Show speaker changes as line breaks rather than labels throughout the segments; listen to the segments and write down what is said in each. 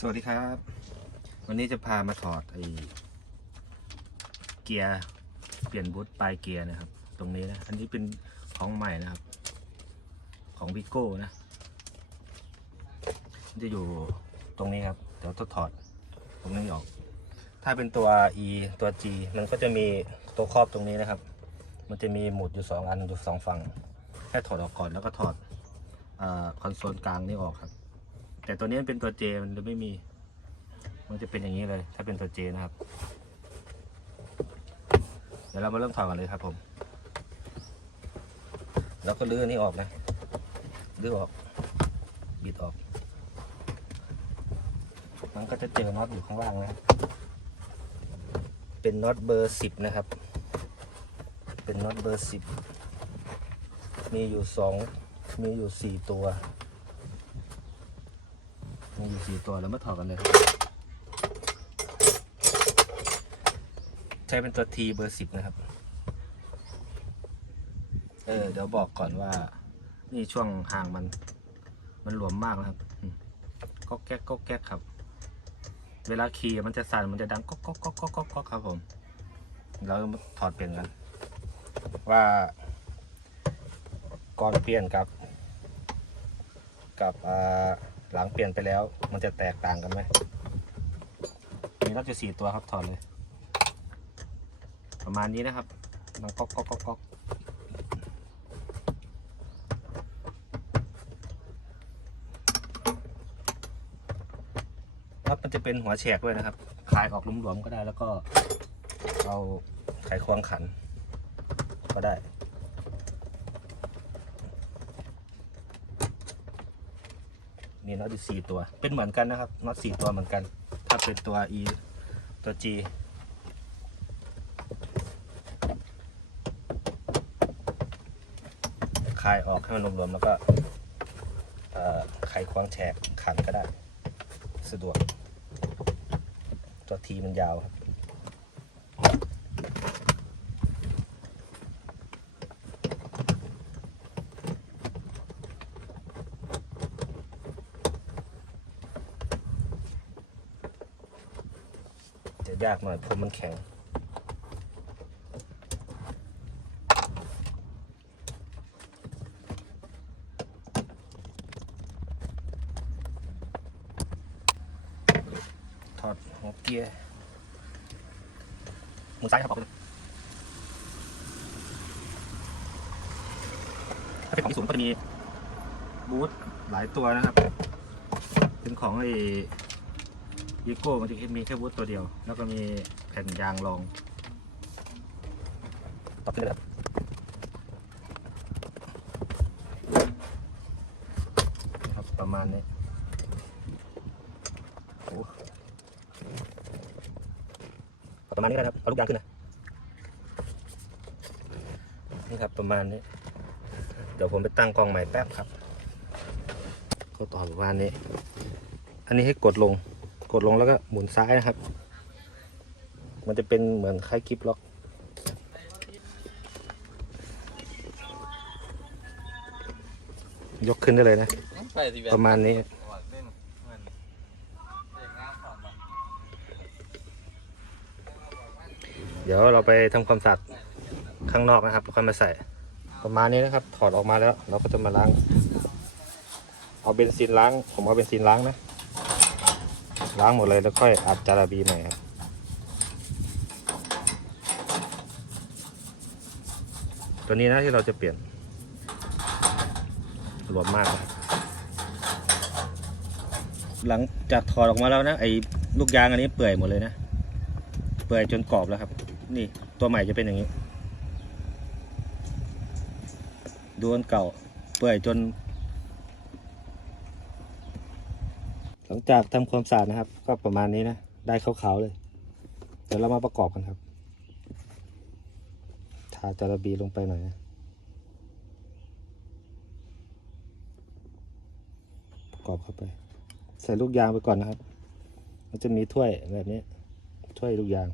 สวัสดีครับ วันนี้จะพามาถอดไอเกียร์เปลี่ยนบูทปลายเกียร์นะครับ ตรงนี้นะ อันนี้เป็นของใหม่นะครับ ของวิโก้นะจะอยู่ตรงนี้ครับ เดี๋ยวต้องถอดตรงนี้ออก ถ้าเป็นตัว E ตัว G มันก็จะมีตัวครอบตรงนี้นะครับ มันจะมีหมุดอยู่สองอันอยู่สองฝั่งให้ถอดออกก่อนแล้วก็ถอดคอนโซลกลางนี่ออกครับ แต่ตัวนี้เป็นตัว J มันจะไม่มี มันจะเป็นอย่างนี้เลย ถ้าเป็นตัว J นะครับ เดี๋ยวเรามาเริ่มถอดกันเลยครับผม แล้วก็ลื้ออันนี้ออกนะลื้อออก บิดออก มันก็จะเจอน็อตอยู่ข้างล่างนะเป็นน็อตเบอร์สิบนะครับ เป็นน็อตเบอร์สิบมีอยู่สองมีอยู่สี่ตัว อยู่สี่ตัวแล้วมาถอดกันเลย ใช้เป็นตัว T เบอร์สิบนะครับ เออ เดี๋ยวบอกก่อนว่า นี่ช่วงห่างมัน มันหลวมมากนะครับอืมก็แก๊กก็แก๊กครับ เวลาขี่มันจะสั่นมันจะดังก๊อกก๊อกก๊อกก๊อกก๊อกก๊อกครับผมเรามาถอดเปลี่ยนกัน ว่า ก่อนเปลี่ยนกับ กับอ่า หลังเปลี่ยนไปแล้ว มันจะแตกต่างกันไหมมีน็อตอยู่สี่ตัวครับถอดเลย ประมาณนี้นะครับมันก๊อกก๊อกก๊อกก๊อกน็อตมันจะเป็นหัวแฉกด้วยนะครับ คลายออกหลวมๆก็ได้แล้วก็เอาไขควงขันก็ได้ มีน็อตอยู่สี่ตัว เป็นเหมือนกันนะครับน็อตสี่ตัวเหมือนกัน ถ้าเป็นตัว E ตัว G คลายออกให้มันรวมๆแล้วก็ไขควงแฉกขันก็ได้ สะดวก ตัวทีมันยาวครับ ยากหน่อยเพราะมันแข็ง ถอดหัวเกียร์มือซ้ายครับออกไปเลยถ้าเป็นของที่สูงก็จะมีบูทหลายตัวนะครับ เป็นของไอ้ วีโก้มันจะมีแค่บูทตัวเดียว แล้วก็มีแผ่นยางรองต่อขึ้นเลยครับนะครับ ประมาณนี้โอ้ประมาณนี้นะครับ เอาลูกยางขึ้นนะ นี่ครับประมาณนี้ เดี๋ยวผมไปตั้งกล้องใหม่แป๊บครับ ก็ต่อประมาณนี้ อันนี้ให้กดลง กดลงแล้วก็หมุนซ้ายนะครับ มันจะเป็นเหมือนคล้ายกิฟล็อกยกขึ้นได้เลยนะ ประมาณนี้ เดี๋ยวเราไปทำความสะอาดข้างนอกนะครับแล้วค่อยมาใส่ ประมาณนี้นะครับ ถอดออกมาแล้ว เราก็จะมาล้าง เอาเบนซินล้าง ผมเอาเบนซินล้างนะ ล้างหมดเลยแล้วค่อยอัดจาระบีใหม่ครับตัวนี้นะที่เราจะเปลี่ยนรวมมาก หลังจากถอดออกมาแล้วนะไอ้ลูกยางอันนี้เปื่อยหมดเลยนะ เปื่อยจนกรอบแล้วครับ นี่ตัวใหม่จะเป็นอย่างนี้ ดูอันเก่า เปื่อยจน หลังจากทำความสะอาดนะครับ ก็ประมาณนี้นะ ได้ขาวๆเลย เดี๋ยวเรามาประกอบกันครับทาจาระบีลงไปหน่อยนะประกอบเข้าไป ใส่ลูกยางไปก่อนนะครับ มันจะมีถ้วยแบบนี้ ถ้วยลูกยาง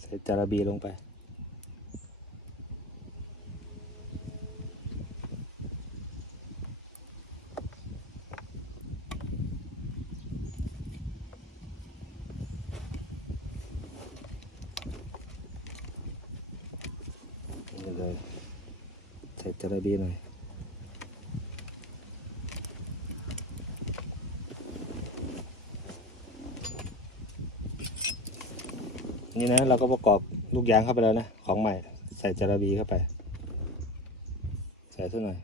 ใส่จาระบีลงไป ใส่จาระบีหน่อยนี่นะเราก็ประกอบลูกยางเข้าไปแล้วนะ ของใหม่ ใส่จาระบีเข้าไป ใส่สักหน่อย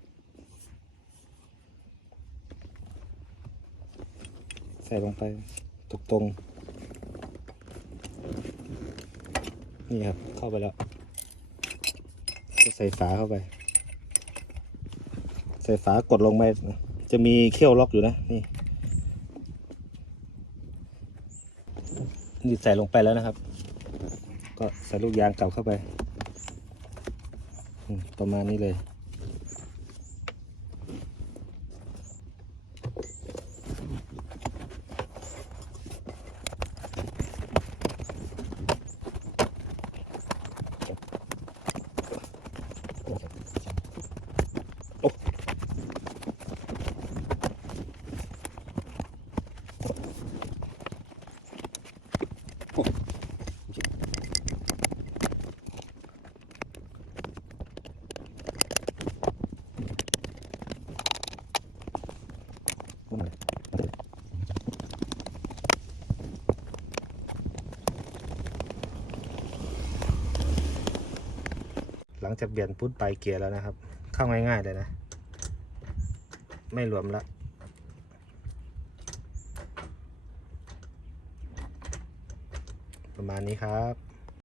ใส่ลงไปตรงตรงๆนี่ครับ เข้าไปแล้ว ใส่ฝาเข้าไป ใส่ฝากดลงไปจะมีเขี้ยวล็อกอยู่นะนี่นี่ใส่ลงไปแล้วนะครับ ก็ใส่ลูกยางกลับเข้าไป ประมาณนี้เลย หลังจากเปลี่ยนพุทธไปเกียร์แล้วนะครับ เข้าง่ายๆเลยนะ ไม่หลวมละประมาณนี้ครับ